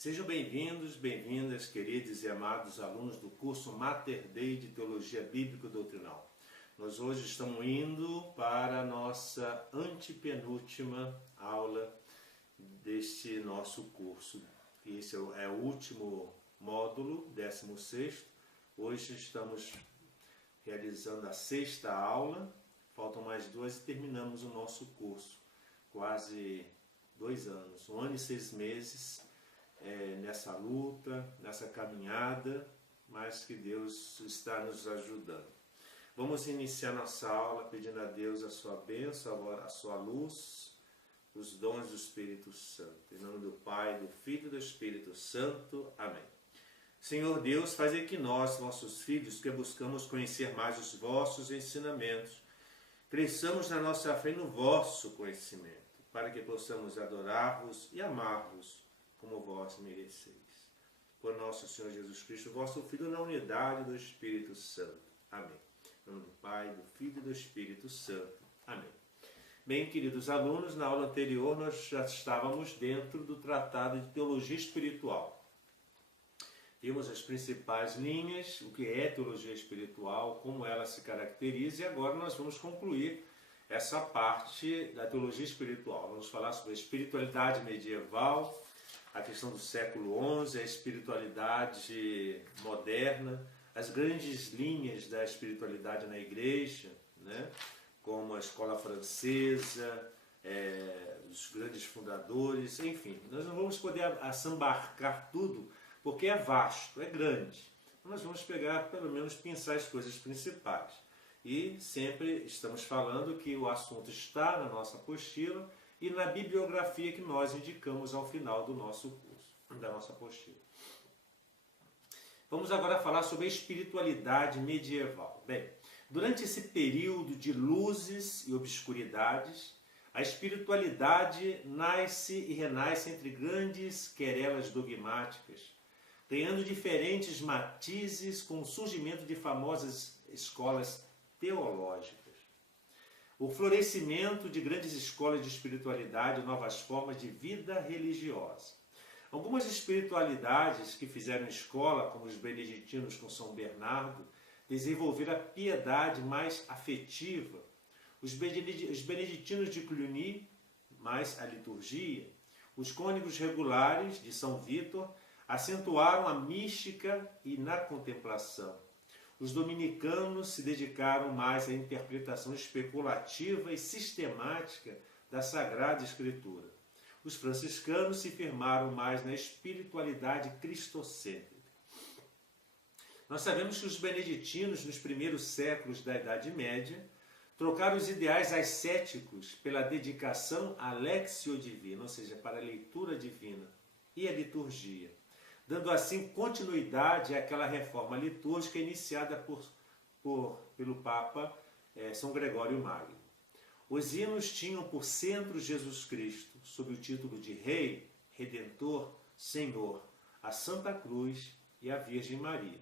Sejam bem-vindos, bem-vindas, queridos e amados alunos do curso Mater Dei de Teologia Bíblico-Doutrinal. Nós hoje estamos indo para a nossa antepenúltima aula deste nosso curso. Esse é o último módulo, 16º. Hoje estamos realizando a 6ª aula, faltam mais 2 e terminamos o nosso curso. Quase 2 anos, 1 ano e 6 meses nessa luta, nessa caminhada, mas que Deus está nos ajudando. Vamos iniciar nossa aula pedindo a Deus a sua bênção, a sua luz, os dons do Espírito Santo. Em nome do Pai, do Filho e do Espírito Santo. Amém. Senhor Deus, fazei que nós, vossos filhos, que buscamos conhecer mais os vossos ensinamentos, cresçamos na nossa fé no vosso conhecimento, para que possamos adorar-vos e amar-vos como vós mereceis. Por nosso Senhor Jesus Cristo, vosso Filho, na unidade do Espírito Santo. Amém. Em nome do Pai, do Filho e do Espírito Santo. Amém. Bem, queridos alunos, na aula anterior nós já estávamos dentro do Tratado de Teologia Espiritual. Vimos as principais linhas, o que é teologia espiritual, como ela se caracteriza, e agora nós vamos concluir essa parte da teologia espiritual. Vamos falar sobre a espiritualidade medieval, a questão do século XI, a espiritualidade moderna, as grandes linhas da espiritualidade na igreja, né? Como a escola francesa, os grandes fundadores, enfim. Nós não vamos poder assambarcar tudo, porque é vasto, é grande. Nós vamos pegar, pelo menos, pensar as coisas principais. E sempre estamos falando que o assunto está na nossa apostila e na bibliografia que nós indicamos ao final do nosso curso, da nossa apostila. Vamos agora falar sobre a espiritualidade medieval. Bem, durante esse período de luzes e obscuridades, a espiritualidade nasce e renasce entre grandes querelas dogmáticas, ganhando diferentes matizes com o surgimento de famosas escolas teológicas. O florescimento de grandes escolas de espiritualidade e novas formas de vida religiosa. Algumas espiritualidades que fizeram escola, como os beneditinos com São Bernardo, desenvolveram a piedade mais afetiva. Os beneditinos de Cluny, mais a liturgia. Os cônegos regulares de São Vítor acentuaram a mística e na contemplação. Os dominicanos se dedicaram mais à interpretação especulativa e sistemática da Sagrada Escritura. Os franciscanos se firmaram mais na espiritualidade cristocêntrica. Nós sabemos que os beneditinos, nos primeiros séculos da Idade Média, trocaram os ideais ascéticos pela dedicação à Lectio Divina, ou seja, para a leitura divina e a liturgia, dando assim continuidade àquela reforma litúrgica iniciada pelo Papa São Gregório Magno. Os hinos tinham por centro Jesus Cristo, sob o título de Rei, Redentor, Senhor, a Santa Cruz e a Virgem Maria.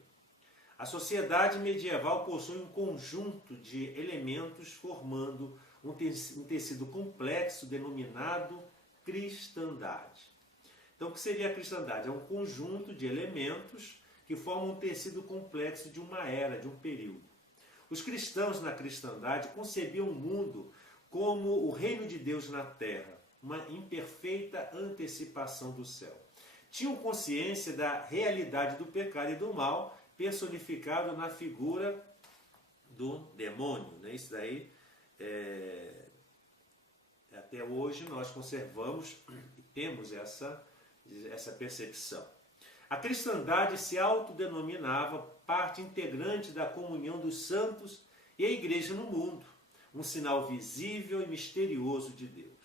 A sociedade medieval possui um conjunto de elementos formando um tecido complexo denominado cristandade. Então, o que seria a cristandade? É um conjunto de elementos que formam um tecido complexo de uma era, de um período. Os cristãos na cristandade concebiam o mundo como o reino de Deus na terra, uma imperfeita antecipação do céu. Tinham consciência da realidade do pecado e do mal, personificado na figura do demônio. Né? Isso daí, até hoje, nós conservamos e temos essa percepção. A cristandade se autodenominava parte integrante da comunhão dos santos e a igreja no mundo, um sinal visível e misterioso de Deus.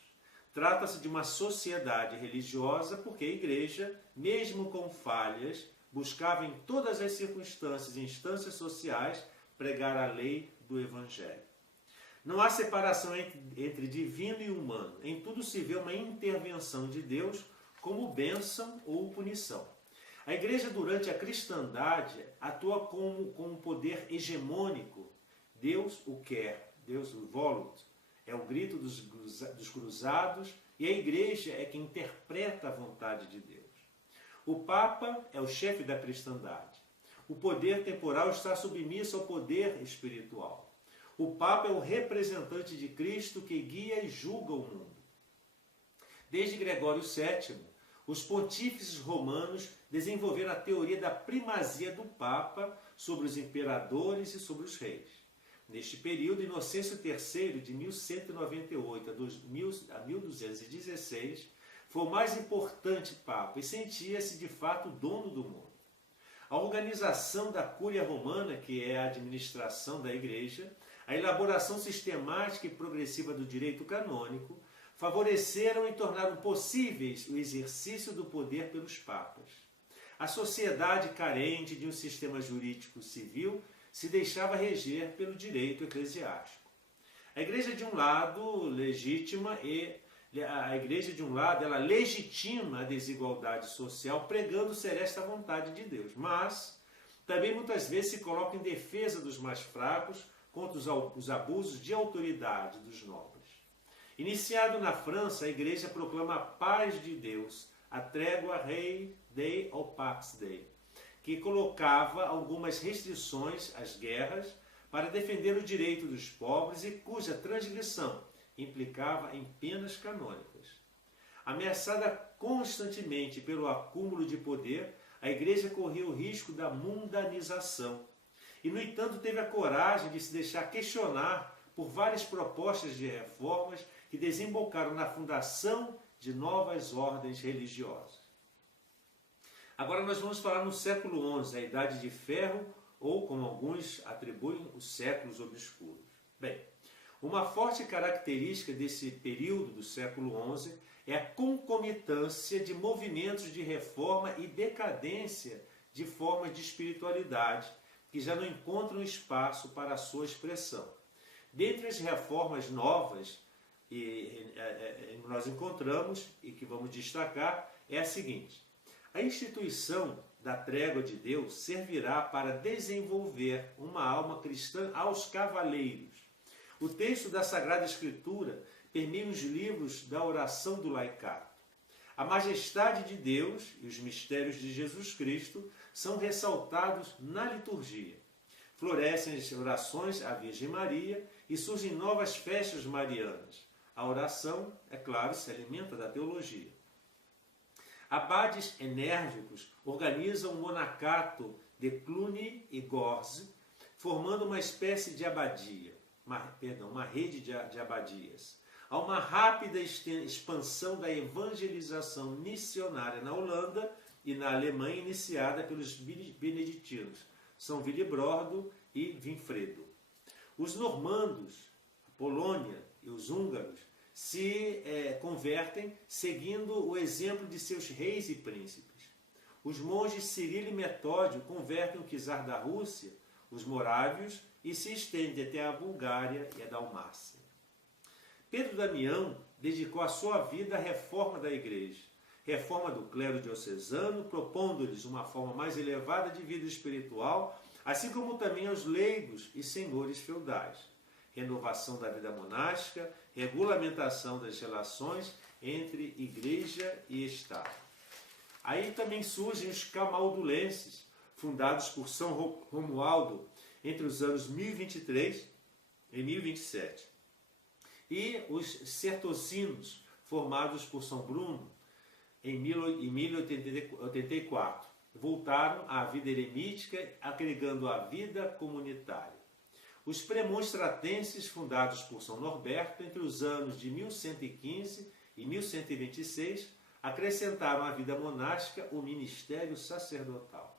Trata-se de uma sociedade religiosa porque a igreja, mesmo com falhas, buscava em todas as circunstâncias e instâncias sociais pregar a lei do Evangelho. Não há separação entre divino e humano. Em tudo se vê uma intervenção de Deus como bênção ou punição. A igreja, durante a cristandade, atua como um poder hegemônico. Deus o quer, Deus o volut, é o grito dos cruzados, e a igreja é quem interpreta a vontade de Deus. O Papa é o chefe da cristandade. O poder temporal está submisso ao poder espiritual. O Papa é o representante de Cristo que guia e julga o mundo. Desde Gregório VII, os pontífices romanos desenvolveram a teoria da primazia do Papa sobre os imperadores e sobre os reis. Neste período, Inocêncio III, de 1198 a 1216, foi o mais importante Papa e sentia-se de fato dono do mundo. A organização da Cúria Romana, que é a administração da Igreja, a elaboração sistemática e progressiva do direito canônico, favoreceram e tornaram possíveis o exercício do poder pelos papas. A sociedade carente de um sistema jurídico civil se deixava reger pelo direito eclesiástico. A Igreja de um lado legitima ela legitima a desigualdade social, pregando ser esta a vontade de Deus, mas também muitas vezes se coloca em defesa dos mais fracos contra os abusos de autoridade dos nobres. Iniciado na França, a Igreja proclama a paz de Deus, a trégua Rei Dei ou Pax Dei, que colocava algumas restrições às guerras para defender o direito dos pobres e cuja transgressão implicava em penas canônicas. Ameaçada constantemente pelo acúmulo de poder, a Igreja corria o risco da mundanização e, no entanto, teve a coragem de se deixar questionar por várias propostas de reformas que desembocaram na fundação de novas ordens religiosas. Agora nós vamos falar no século XI, a Idade de Ferro, ou, como alguns atribuem, os séculos obscuros. Bem, uma forte característica desse período do século XI é a concomitância de movimentos de reforma e decadência de formas de espiritualidade que já não encontram espaço para a sua expressão. Dentre as reformas novas que nós encontramos e que vamos destacar é a seguinte: a instituição da trégua de Deus servirá para desenvolver uma alma cristã aos cavaleiros. O texto da Sagrada Escritura permeia os livros da oração do laicato. A majestade de Deus e os mistérios de Jesus Cristo são ressaltados na liturgia. Florescem as orações à Virgem Maria e surgem novas festas marianas. A oração, é claro, se alimenta da teologia. Abades enérgicos organizam um monacato de Cluny e Gorze, formando uma espécie de abadia, uma rede de abadias. Há uma rápida expansão da evangelização missionária na Holanda e na Alemanha, iniciada pelos beneditinos, São Willibrordo e Winfredo. Os normandos, a Polônia e os húngaros se convertem seguindo o exemplo de seus reis e príncipes. Os monges Cirilo e Metódio convertem o czar da Rússia, os morávios, e se estendem até a Bulgária e a Dalmácia. Pedro Damião dedicou a sua vida à reforma da Igreja, reforma do clero diocesano, propondo-lhes uma forma mais elevada de vida espiritual, assim como também aos leigos e senhores feudais. Renovação da vida monástica, regulamentação das relações entre Igreja e Estado. Aí também surgem os camaldulenses, fundados por São Romualdo entre os anos 1023 e 1027. E os sertocinos, formados por São Bruno em 1084, voltaram à vida eremítica, agregando a vida comunitária. Os premonstratenses, fundados por São Norberto entre os anos de 1115 e 1126, acrescentaram à vida monástica o ministério sacerdotal.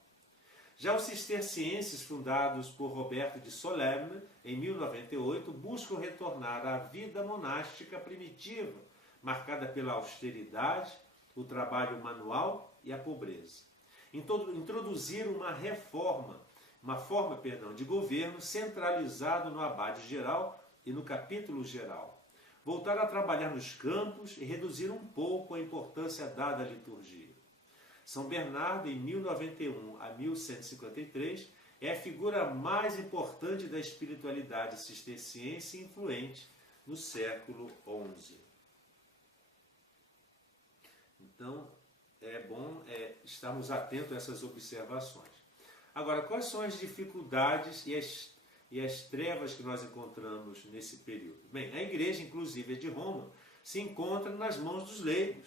Já os cistercienses, fundados por Roberto de Solemne em 1098, buscam retornar à vida monástica primitiva, marcada pela austeridade, o trabalho manual e a pobreza. Introduziram uma forma de governo centralizado no abade geral e no capítulo geral. Voltaram a trabalhar nos campos e reduziram um pouco a importância dada à liturgia. São Bernardo, em 1091 a 1153, é a figura mais importante da espiritualidade cisterciense e influente no século XI. Então, é bom estarmos atentos a essas observações. Agora, quais são as dificuldades e as trevas que nós encontramos nesse período? Bem, a igreja, inclusive a de Roma, se encontra nas mãos dos leigos.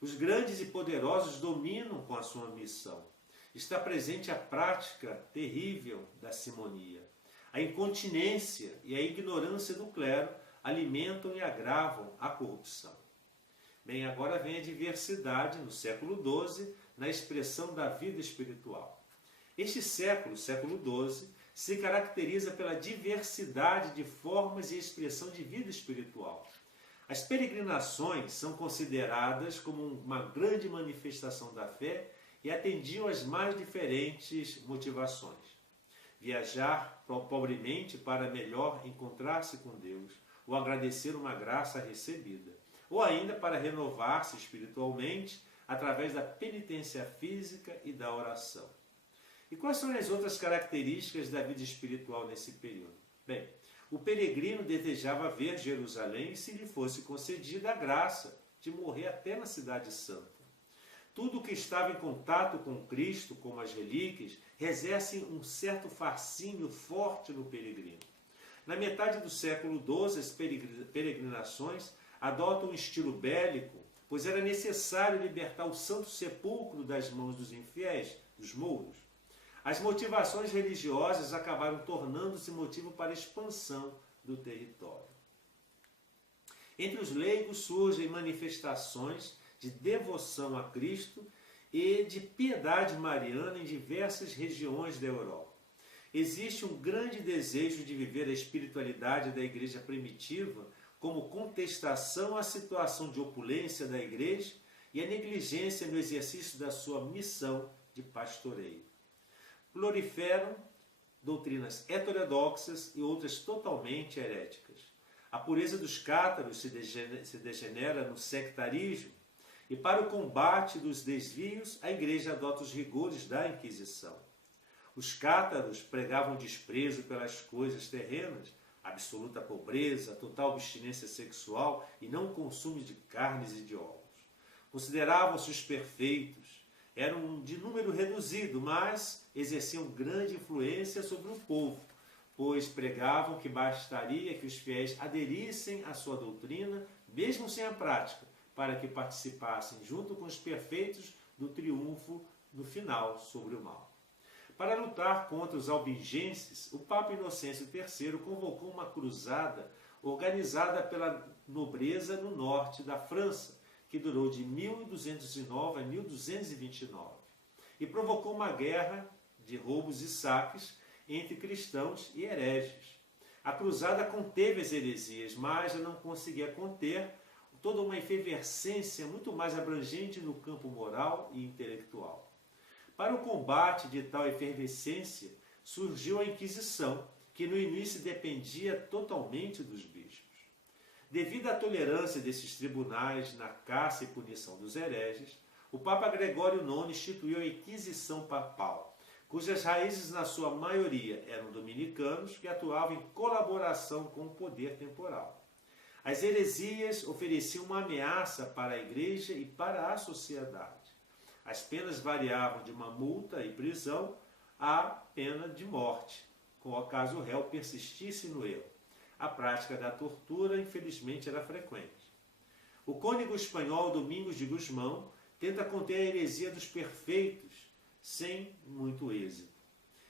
Os grandes e poderosos dominam com a sua missão. Está presente a prática terrível da simonia. A incontinência e a ignorância do clero alimentam e agravam a corrupção. Bem, agora vem a diversidade no século XII na expressão da vida espiritual. Este século, século XII, se caracteriza pela diversidade de formas e expressão de vida espiritual. As peregrinações são consideradas como uma grande manifestação da fé e atendiam às mais diferentes motivações. Viajar pobremente para melhor encontrar-se com Deus, ou agradecer uma graça recebida, ou ainda para renovar-se espiritualmente através da penitência física e da oração. E quais são as outras características da vida espiritual nesse período? Bem, o peregrino desejava ver Jerusalém se lhe fosse concedida a graça de morrer até na cidade santa. Tudo que estava em contato com Cristo, como as relíquias, exerce um certo fascínio forte no peregrino. Na metade do século XII, as peregrinações adotam um estilo bélico, pois era necessário libertar o Santo Sepulcro das mãos dos infiéis, dos mouros. As motivações religiosas acabaram tornando-se motivo para a expansão do território. Entre os leigos surgem manifestações de devoção a Cristo e de piedade mariana em diversas regiões da Europa. Existe um grande desejo de viver a espiritualidade da igreja primitiva como contestação à situação de opulência da igreja e à negligência no exercício da sua missão de pastoreio. Proliferam doutrinas heterodoxas e outras totalmente heréticas. A pureza dos cátaros se degenera no sectarismo e para o combate dos desvios a igreja adota os rigores da Inquisição. Os cátaros pregavam desprezo pelas coisas terrenas, absoluta pobreza, total abstinência sexual e não consumo de carnes e de ovos. Consideravam-se os perfeitos, eram de número reduzido, mas exerciam grande influência sobre o povo, pois pregavam que bastaria que os fiéis aderissem à sua doutrina, mesmo sem a prática, para que participassem junto com os perfeitos do triunfo no final sobre o mal. Para lutar contra os albigenses, o Papa Inocêncio III convocou uma cruzada organizada pela nobreza no norte da França, que durou de 1209 a 1229, e provocou uma guerra de roubos e saques entre cristãos e hereges. A cruzada conteve as heresias, mas já não conseguia conter toda uma efervescência muito mais abrangente no campo moral e intelectual. Para o combate de tal efervescência, surgiu a Inquisição, que no início dependia totalmente dos bispos. Devido à tolerância desses tribunais na caça e punição dos hereges, o Papa Gregório IX instituiu a Inquisição Papal, cujas raízes, na sua maioria, eram dominicanos que atuavam em colaboração com o poder temporal. As heresias ofereciam uma ameaça para a Igreja e para a sociedade. As penas variavam de uma multa e prisão à pena de morte, caso o réu persistisse no erro. A prática da tortura, infelizmente, era frequente. O cônego espanhol Domingos de Gusmão tenta conter a heresia dos perfeitos, sem muito êxito.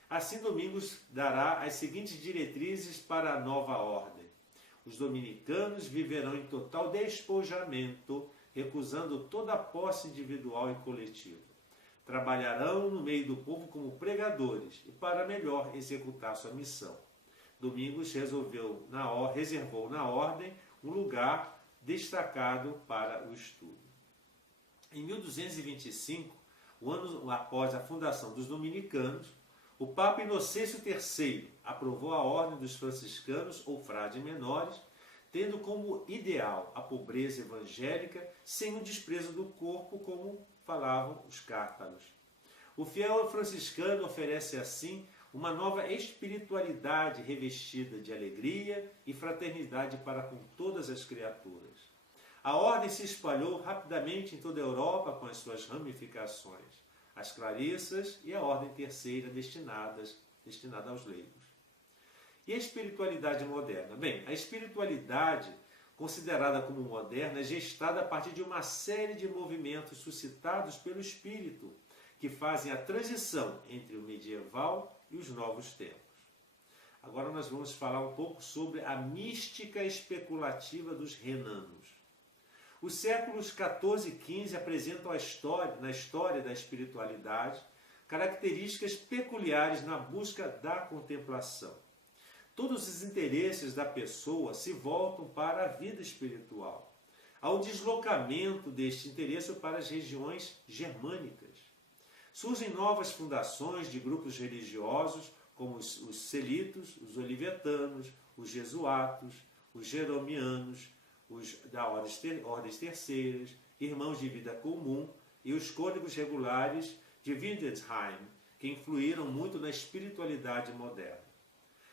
Assim, Domingos dará as seguintes diretrizes para a nova ordem. Os dominicanos viverão em total despojamento, recusando toda a posse individual e coletiva. Trabalharão no meio do povo como pregadores e para melhor executar sua missão. Domingos reservou na ordem um lugar destacado para o estudo. Em 1225, o ano após a fundação dos dominicanos, o Papa Inocêncio III aprovou a ordem dos franciscanos ou frades menores, tendo como ideal a pobreza evangélica sem o desprezo do corpo, como falavam os cátaros. O fiel franciscano oferece assim uma nova espiritualidade revestida de alegria e fraternidade para com todas as criaturas. A ordem se espalhou rapidamente em toda a Europa com as suas ramificações, as clarissas e a ordem terceira destinada aos leigos. E a espiritualidade moderna? Bem, a espiritualidade considerada como moderna é gestada a partir de uma série de movimentos suscitados pelo espírito, que fazem a transição entre o medieval e os novos tempos. Agora nós vamos falar um pouco sobre a mística especulativa dos renanos. Os séculos XIV e XV apresentam na história da espiritualidade características peculiares na busca da contemplação. Todos os interesses da pessoa se voltam para a vida espiritual. Há o deslocamento deste interesse para as regiões germânicas. Surgem novas fundações de grupos religiosos, como os celitos, os olivetanos, os jesuatos, os jeromianos, os da ordens terceiras, irmãos de vida comum e os cônegos regulares de Windesheim, que influíram muito na espiritualidade moderna.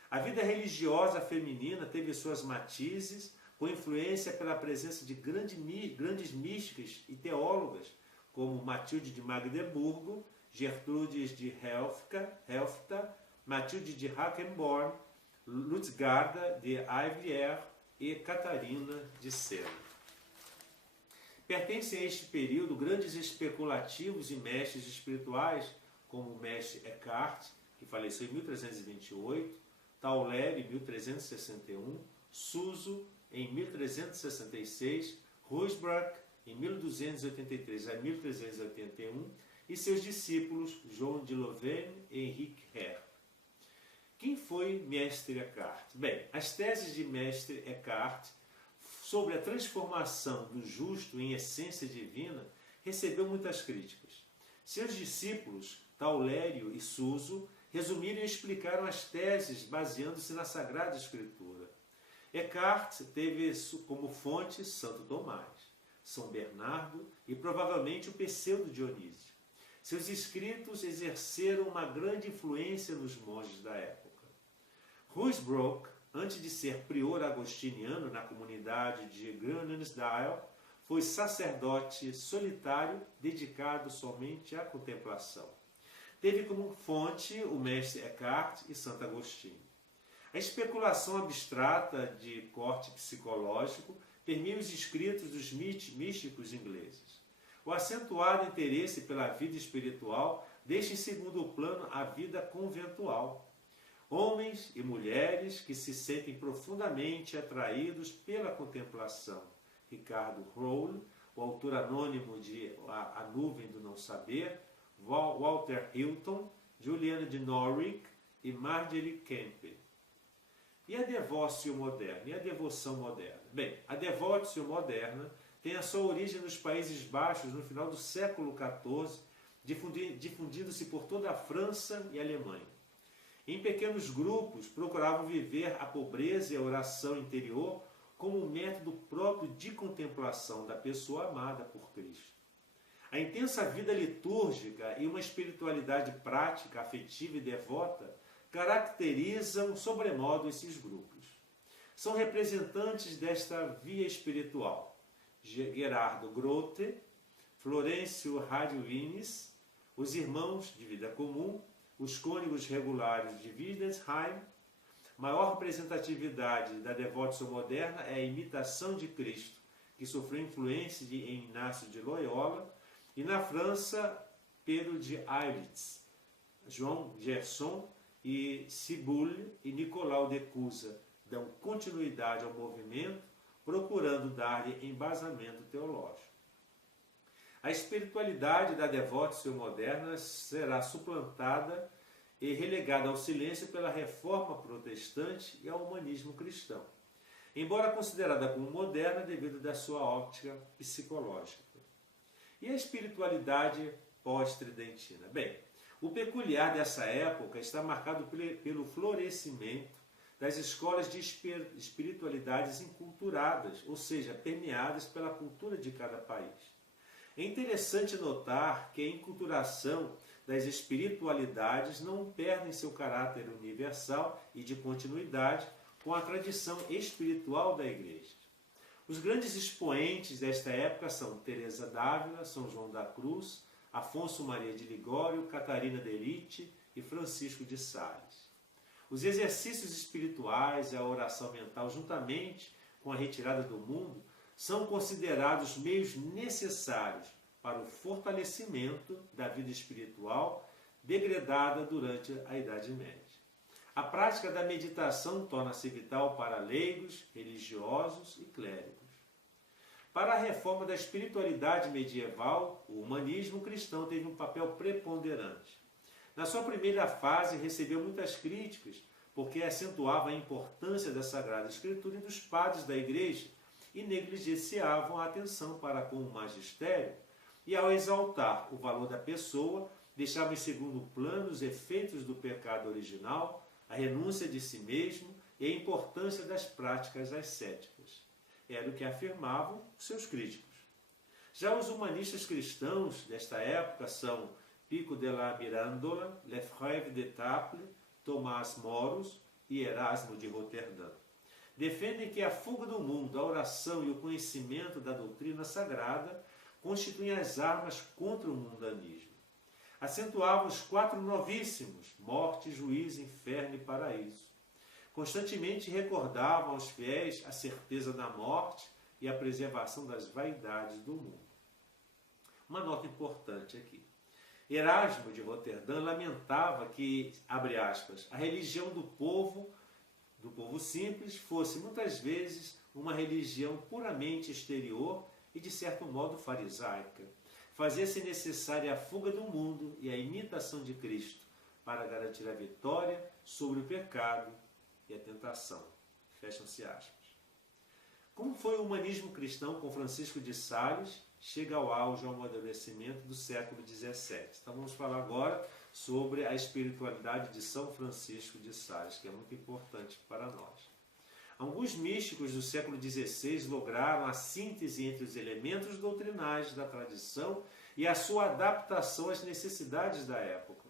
A vida religiosa feminina teve suas matizes, com influência pela presença de grandes místicas e teólogas, como Matilde de Magdeburgo, Gertrudes de Helfta, Matilde de Hackenborn, Lutzgarda de Ivier e Catarina de Sena. Pertencem a este período grandes especulativos e mestres espirituais, como o mestre Eckhart, que faleceu em 1328, Tauler em 1361, Suso em 1366, Ruysbrock em 1283 a 1381 e seus discípulos João de Louvain e Henrique Herr. Quem foi Mestre Eckhart? Bem, as teses de Mestre Eckhart sobre a transformação do justo em essência divina recebeu muitas críticas. Seus discípulos, Taulério e Suso, resumiram e explicaram as teses baseando-se na Sagrada Escritura. Eckhart teve como fonte Santo Tomás, São Bernardo e provavelmente o Pseudo Dionísio. Seus escritos exerceram uma grande influência nos monges da época. Ruysbrock, antes de ser prior agostiniano na comunidade de Grünendael, foi sacerdote solitário dedicado somente à contemplação. Teve como fonte o mestre Eckhart e Santo Agostinho. A especulação abstrata de corte psicológico permeia os escritos dos místicos ingleses. O acentuado interesse pela vida espiritual deixa em segundo plano a vida conventual. Homens e mulheres que se sentem profundamente atraídos pela contemplação. Ricardo Rolle, o autor anônimo de A Nuvem do Não Saber, Walter Hilton, Juliana de Norwich e Marjorie Kempe. E a devócio moderna? E a devoção moderna? Bem, a devócio moderna tem a sua origem nos Países Baixos no final do século XIV, difundindo-se por toda a França e a Alemanha. Em pequenos grupos, procuravam viver a pobreza e a oração interior como um método próprio de contemplação da pessoa amada por Cristo. A intensa vida litúrgica e uma espiritualidade prática, afetiva e devota caracterizam sobremodo esses grupos. São representantes desta via espiritual Gerardo Grote, Florencio Radioinis, os irmãos de vida comum, os cônegos regulares de Windesheim. Maior representatividade da devoção moderna é a imitação de Cristo, que sofreu influência de Inácio de Loyola, e na França, Pedro de Ailitz, João Gerson e Ciboule e Nicolau de Cusa dão continuidade ao movimento, procurando dar-lhe embasamento teológico. A espiritualidade da devoção moderna será suplantada e relegada ao silêncio pela reforma protestante e ao humanismo cristão, embora considerada como moderna devido à sua óptica psicológica. E a espiritualidade pós-tridentina? Bem, o peculiar dessa época está marcado pelo florescimento das escolas de espiritualidades enculturadas, ou seja, permeadas pela cultura de cada país. É interessante notar que a enculturação das espiritualidades não perdem seu caráter universal e de continuidade com a tradição espiritual da Igreja. Os grandes expoentes desta época são Teresa d'Ávila, São João da Cruz, Afonso Maria de Ligório, Catarina de Elite e Francisco de Sales. Os exercícios espirituais e a oração mental, juntamente com a retirada do mundo, são considerados meios necessários para o fortalecimento da vida espiritual degradada durante a Idade Média. A prática da meditação torna-se vital para leigos, religiosos e clérigos. Para a reforma da espiritualidade medieval, o humanismo cristão teve um papel preponderante. Na sua primeira fase, recebeu muitas críticas, porque acentuava a importância da Sagrada Escritura e dos padres da Igreja e negligenciavam a atenção para com o magistério, e ao exaltar o valor da pessoa, deixavam em segundo plano os efeitos do pecado original, a renúncia de si mesmo e a importância das práticas ascéticas. Era o que afirmavam seus críticos. Já os humanistas cristãos desta época são Pico della Mirandola, Lefebvre d'Etaples, Tomás Moros e Erasmo de Roterdã. Defendem que a fuga do mundo, a oração e o conhecimento da doutrina sagrada constituem as armas contra o mundanismo. Acentuavam os 4 novíssimos, morte, juízo, inferno e paraíso. Constantemente recordavam aos fiéis a certeza da morte e a preservação das vaidades do mundo. Uma nota importante aqui. Erasmo de Roterdã lamentava que, abre aspas, a religião do povo simples fosse muitas vezes uma religião puramente exterior e de certo modo farisaica. Fazia-se necessária a fuga do mundo e a imitação de Cristo para garantir a vitória sobre o pecado e a tentação. Fecham-se aspas. Como foi o humanismo cristão com Francisco de Sales, chega ao auge ao amadurecimento do século XVII. Então vamos falar agora sobre a espiritualidade de São Francisco de Sales, que é muito importante para nós. Alguns místicos do século XVI lograram a síntese entre os elementos doutrinais da tradição e a sua adaptação às necessidades da época.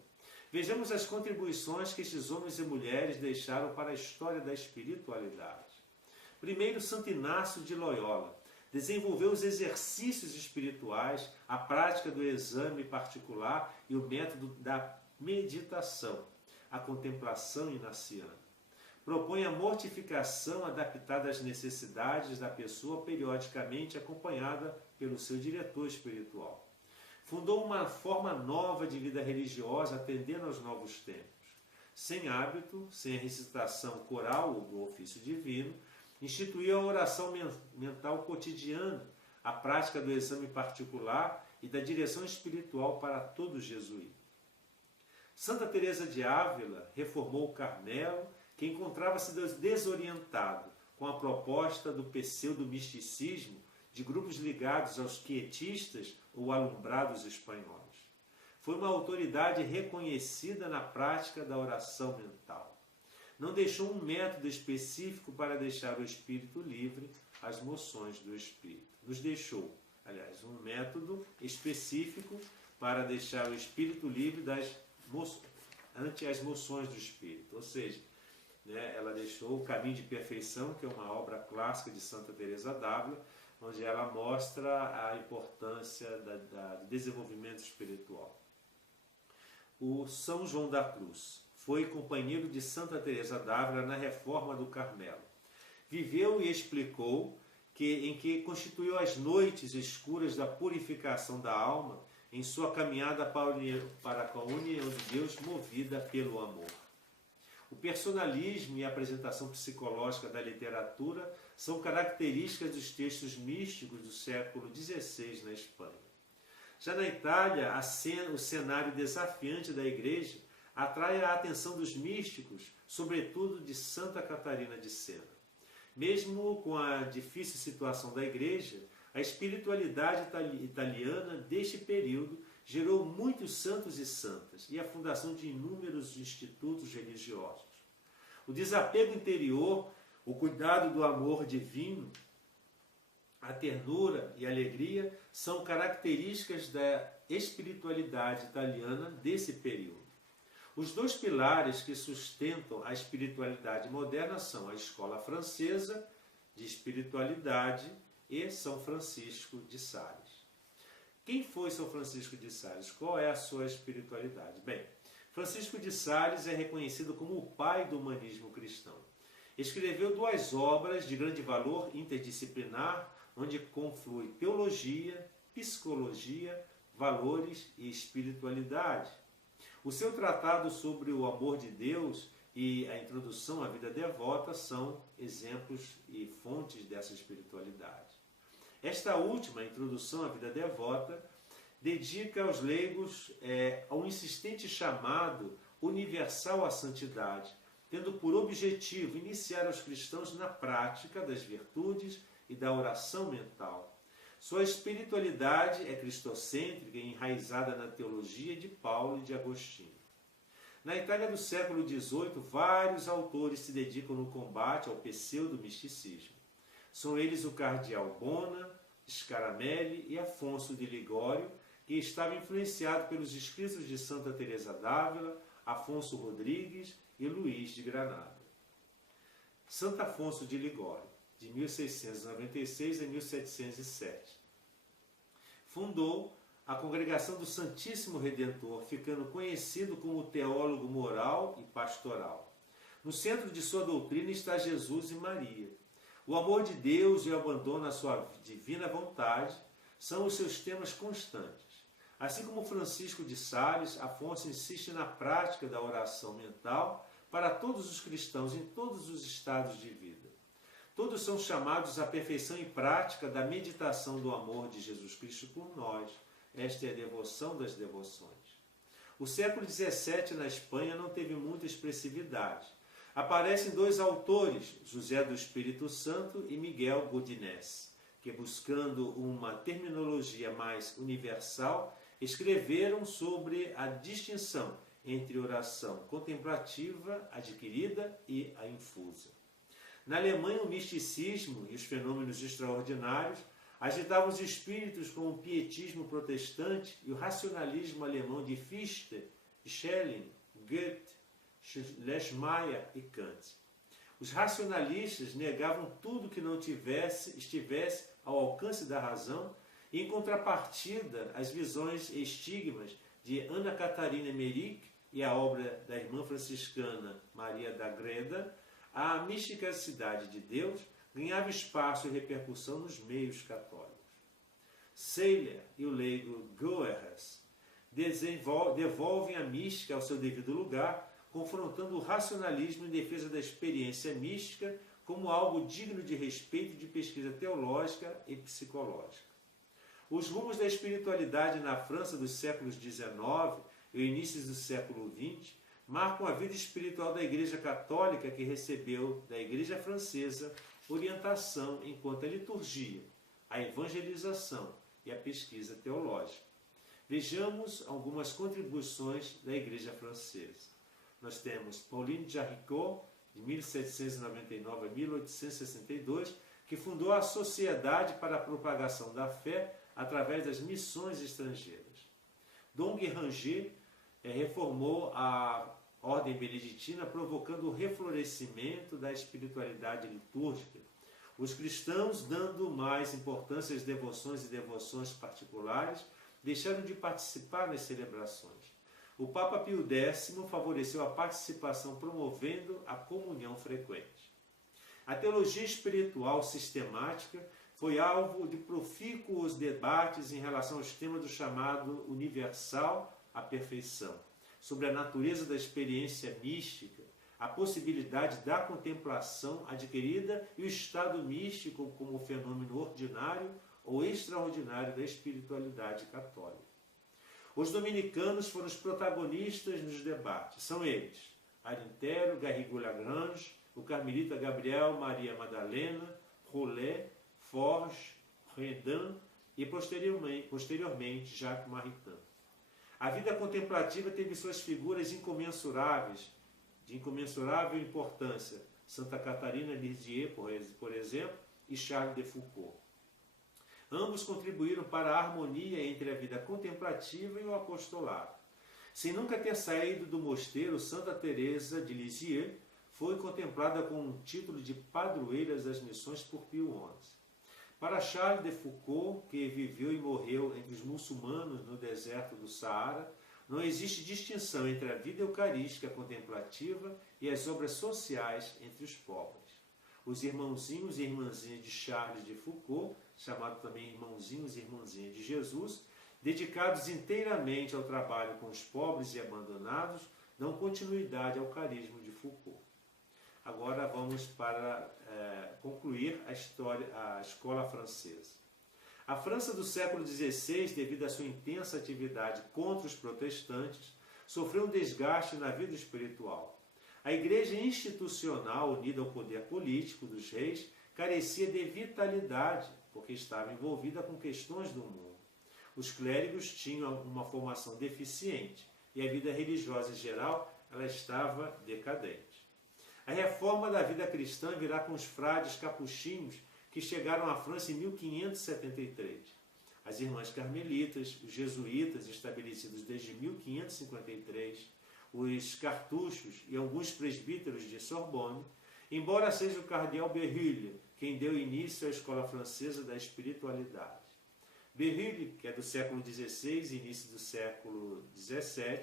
Vejamos as contribuições que estes homens e mulheres deixaram para a história da espiritualidade. Primeiro, Santo Inácio de Loyola desenvolveu os exercícios espirituais, a prática do exame particular e o método da meditação, a contemplação inaciana. Propõe a mortificação adaptada às necessidades da pessoa, periodicamente acompanhada pelo seu diretor espiritual. Fundou uma forma nova de vida religiosa, atendendo aos novos tempos. Sem hábito, sem a recitação coral ou do ofício divino, instituiu a oração mental cotidiana, a prática do exame particular e da direção espiritual para todo jesuíta. Santa Teresa de Ávila reformou o Carmelo, que encontrava-se desorientado com a proposta do pseudo-misticismo de grupos ligados aos quietistas ou alumbrados espanhóis. Foi uma autoridade reconhecida na prática da oração mental. Não deixou um método específico para deixar o espírito livre às moções do espírito. Nos deixou, aliás, um método específico para deixar o espírito livre ante as moções do espírito. Ou seja, ela deixou o Caminho de Perfeição, que é uma obra clássica de Santa Teresa d'Ávila, onde ela mostra a importância do desenvolvimento espiritual. O São João da Cruz foi companheiro de Santa Teresa d'Ávila na reforma do Carmelo. Viveu e explicou em que constituiu as noites escuras da purificação da alma em sua caminhada para a união de Deus movida pelo amor. O personalismo e a apresentação psicológica da literatura são características dos textos místicos do século XVI na Espanha. Já na Itália, o cenário desafiante da Igreja atrai a atenção dos místicos, sobretudo de Santa Catarina de Sena. Mesmo com a difícil situação da Igreja, a espiritualidade italiana deste período gerou muitos santos e santas e a fundação de inúmeros institutos religiosos. O desapego interior, o cuidado do amor divino, a ternura e a alegria são características da espiritualidade italiana desse período. Os dois pilares que sustentam a espiritualidade moderna são a escola francesa de espiritualidade e São Francisco de Sales. Quem foi São Francisco de Sales? Qual é a sua espiritualidade? Bem, Francisco de Sales é reconhecido como o pai do humanismo cristão. Escreveu 2 obras de grande valor interdisciplinar, onde conflui teologia, psicologia, valores e espiritualidade. O seu tratado sobre o amor de Deus e a introdução à vida devota são exemplos e fontes dessa espiritualidade. Esta última, introdução à vida devota, dedica aos leigos a um insistente chamado universal à santidade, tendo por objetivo iniciar os cristãos na prática das virtudes e da oração mental. Sua espiritualidade é cristocêntrica e enraizada na teologia de Paulo e de Agostinho. Na Itália do século XVIII, vários autores se dedicam no combate ao pseudo-misticismo. São eles o cardeal Bona, Scaramelli e Afonso de Ligório, que estava influenciado pelos escritos de Santa Teresa d'Ávila, Afonso Rodrigues e Luís de Granada. Santo Afonso de Ligório, de 1696 a 1707. Fundou a Congregação do Santíssimo Redentor, ficando conhecido como teólogo moral e pastoral. No centro de sua doutrina está Jesus e Maria. O amor de Deus e o abandono à sua divina vontade são os seus temas constantes. Assim como Francisco de Sales, Afonso insiste na prática da oração mental para todos os cristãos em todos os estados de vida. Todos são chamados à perfeição e prática da meditação do amor de Jesus Cristo por nós. Esta é a devoção das devoções. O século XVII na Espanha não teve muita expressividade. Aparecem 2 autores, José do Espírito Santo e Miguel Godinés, que, buscando uma terminologia mais universal, escreveram sobre a distinção entre oração contemplativa, adquirida, e a infusa. Na Alemanha, o misticismo e os fenômenos extraordinários agitavam os espíritos com o pietismo protestante e o racionalismo alemão de Fichte, Schelling, Goethe, Leschmeyer e Kant. Os racionalistas negavam tudo que não estivesse ao alcance da razão e, em contrapartida, as visões e estigmas de Ana Catarina Emmerich e a obra da irmã franciscana Maria da Greda, a misticidade de Deus ganhava espaço e repercussão nos meios católicos. Seiler e o leigo Goerres devolvem a mística ao seu devido lugar, confrontando o racionalismo em defesa da experiência mística como algo digno de respeito e de pesquisa teológica e psicológica. Os rumos da espiritualidade na França dos séculos XIX e inícios do século XX marcam a vida espiritual da Igreja Católica, que recebeu da Igreja Francesa orientação enquanto a liturgia, a evangelização e a pesquisa teológica. Vejamos algumas contribuições da Igreja Francesa. Nós temos Pauline de Jaricot, de 1799 a 1862, que fundou a Sociedade para a Propagação da Fé através das missões estrangeiras. Dom Guéranger reformou a ordem beneditina, provocando o reflorescimento da espiritualidade litúrgica. Os cristãos, dando mais importância às devoções e devoções particulares, deixaram de participar nas celebrações. O Papa Pio X favoreceu a participação, promovendo a comunhão frequente. A teologia espiritual sistemática foi alvo de profícuos debates em relação aos temas do chamado universal à perfeição, sobre a natureza da experiência mística, a possibilidade da contemplação adquirida e o estado místico como fenômeno ordinário ou extraordinário da espiritualidade católica. Os dominicanos foram os protagonistas nos debates. São eles: Arintero, Garrigou-Lagrange, o carmelita Gabriel Maria Madalena, Roulet, Forges, Redin e posteriormente Jacques Maritain. A vida contemplativa teve suas figuras incomensuráveis, de incomensurável importância, Santa Catarina Lisieux, por exemplo, e Charles de Foucault. Ambos contribuíram para a harmonia entre a vida contemplativa e o apostolado. Sem nunca ter saído do mosteiro, Santa Teresa de Lisieux foi contemplada com um título de padroeira das missões por Pio XI. Para Charles de Foucault, que viveu e morreu entre os muçulmanos no deserto do Saara, não existe distinção entre a vida eucarística contemplativa e as obras sociais entre os pobres. Os irmãozinhos e irmãzinhas de Charles de Foucault, chamado também irmãozinhos e irmãzinhas de Jesus, dedicados inteiramente ao trabalho com os pobres e abandonados, dão continuidade ao carisma de Foucault. Agora vamos para concluir a escola francesa. A França do século XVI, devido à sua intensa atividade contra os protestantes, sofreu um desgaste na vida espiritual. A igreja institucional, unida ao poder político dos reis, carecia de vitalidade, porque estava envolvida com questões do mundo. Os clérigos tinham uma formação deficiente e a vida religiosa em geral ela estava decadente. A reforma da vida cristã virá com os frades capuchinhos que chegaram à França em 1573. As irmãs carmelitas, os jesuítas estabelecidos desde 1553, os cartuchos e alguns presbíteros de Sorbonne, embora seja o cardeal Bérulle quem deu início à escola francesa da espiritualidade. Bérulle, que é do século XVI e início do século XVII,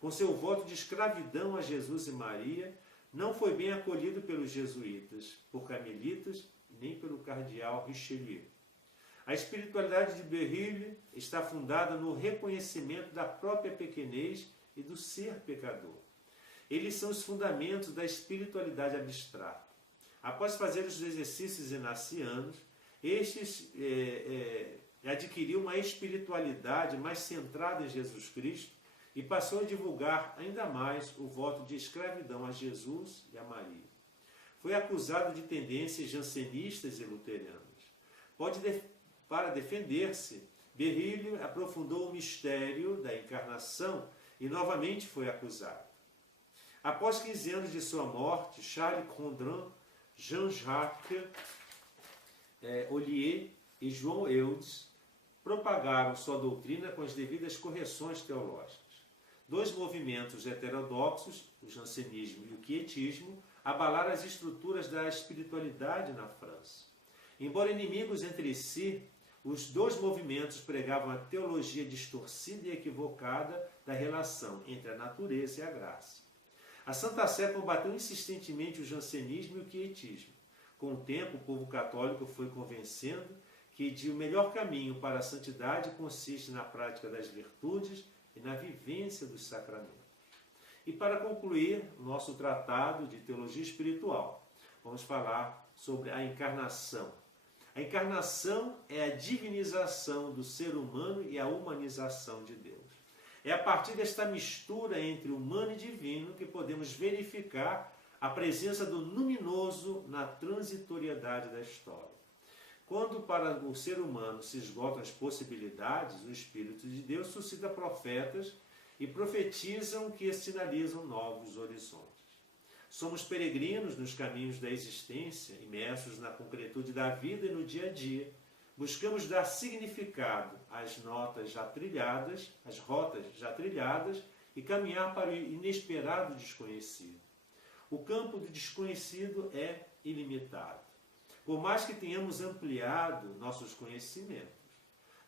com seu voto de escravidão a Jesus e Maria, não foi bem acolhido pelos jesuítas, por carmelitas, nem pelo cardeal Richelieu. A espiritualidade de Bérulle está fundada no reconhecimento da própria pequenez e do ser pecador. Eles são os fundamentos da espiritualidade abstrata. Após fazer os exercícios inacianos, estes adquiriu uma espiritualidade mais centrada em Jesus Cristo e passou a divulgar ainda mais o voto de escravidão a Jesus e a Maria. Foi acusado de tendências jansenistas e luteranas. Para defender-se, Bérulle aprofundou o mistério da encarnação e novamente foi acusado. Após 15 anos de sua morte, Charles Condren, Jean-Jacques Ollier e João Eudes propagaram sua doutrina com as devidas correções teológicas. Dois movimentos heterodoxos, o jansenismo e o quietismo, abalaram as estruturas da espiritualidade na França. Embora inimigos entre si, os dois movimentos pregavam a teologia distorcida e equivocada da relação entre a natureza e a graça. A Santa Sé combateu insistentemente o jansenismo e o quietismo. Com o tempo, o povo católico foi convencendo que o melhor caminho para a santidade consiste na prática das virtudes e na vivência dos sacramentos. E para concluir o nosso tratado de teologia espiritual, vamos falar sobre a encarnação. A encarnação é a divinização do ser humano e a humanização de Deus. É a partir desta mistura entre humano e divino que podemos verificar a presença do luminoso na transitoriedade da história. Quando para o ser humano se esgotam as possibilidades, o Espírito de Deus suscita profetas e profetizam que sinalizam novos horizontes. Somos peregrinos nos caminhos da existência, imersos na concretude da vida e no dia a dia. Buscamos dar significado às rotas já trilhadas e caminhar para o inesperado desconhecido. O campo do desconhecido é ilimitado. Por mais que tenhamos ampliado nossos conhecimentos,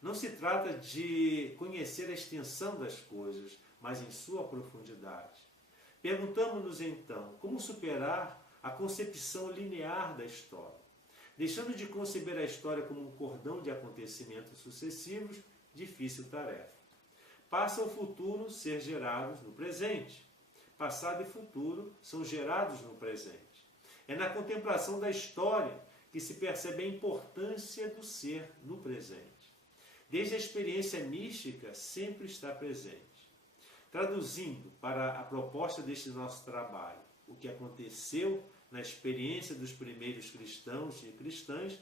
não se trata de conhecer a extensão das coisas, mas em sua profundidade. Perguntamos-nos então, como superar a concepção linear da história? Deixando de conceber a história como um cordão de acontecimentos sucessivos, difícil tarefa. Passa o futuro ser gerados no presente. Passado e futuro são gerados no presente. É na contemplação da história que se percebe a importância do ser no presente. Desde a experiência mística sempre está presente. Traduzindo para a proposta deste nosso trabalho, o que aconteceu na experiência dos primeiros cristãos e cristãs,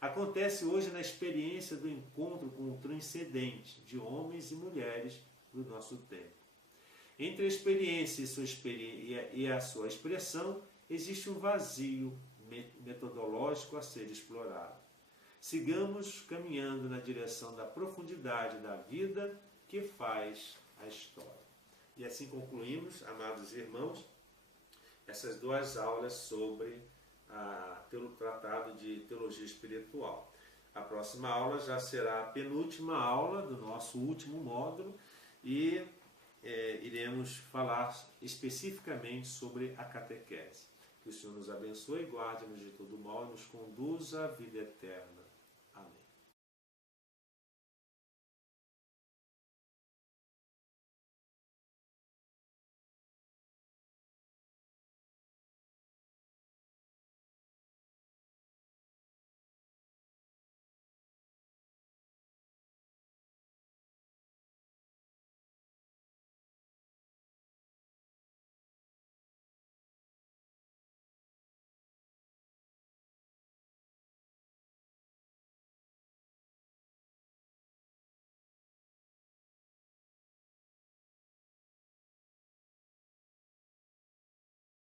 acontece hoje na experiência do encontro com o transcendente de homens e mulheres do nosso tempo. Entre a experiência e a sua expressão, existe um vazio metodológico a ser explorado. Sigamos caminhando na direção da profundidade da vida que faz a história. E assim concluímos, amados irmãos, essas duas aulas sobre o Tratado de Teologia Espiritual. A próxima aula já será a penúltima aula do nosso último módulo e iremos falar especificamente sobre a catequese. Que o Senhor nos abençoe, guarde-nos de todo mal e nos conduza à vida eterna.